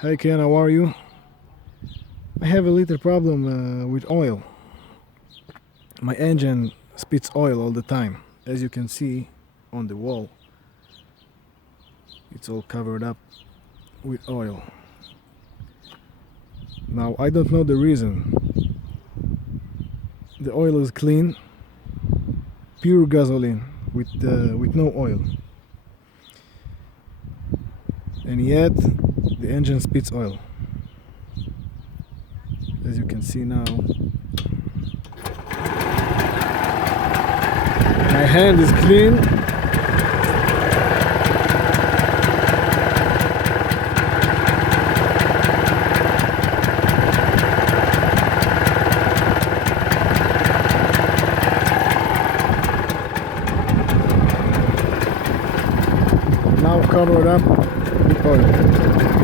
Hi Ken, how are you? I have a little problem with oil. My engine spits oil all the time. As you can see on the wall, it's all covered up with oil. Now I don't know the reason. The oil is clean, pure gasoline with no oil, and yet the engine spits oil. As you can see now, my hand is clean. Now covered up with oil.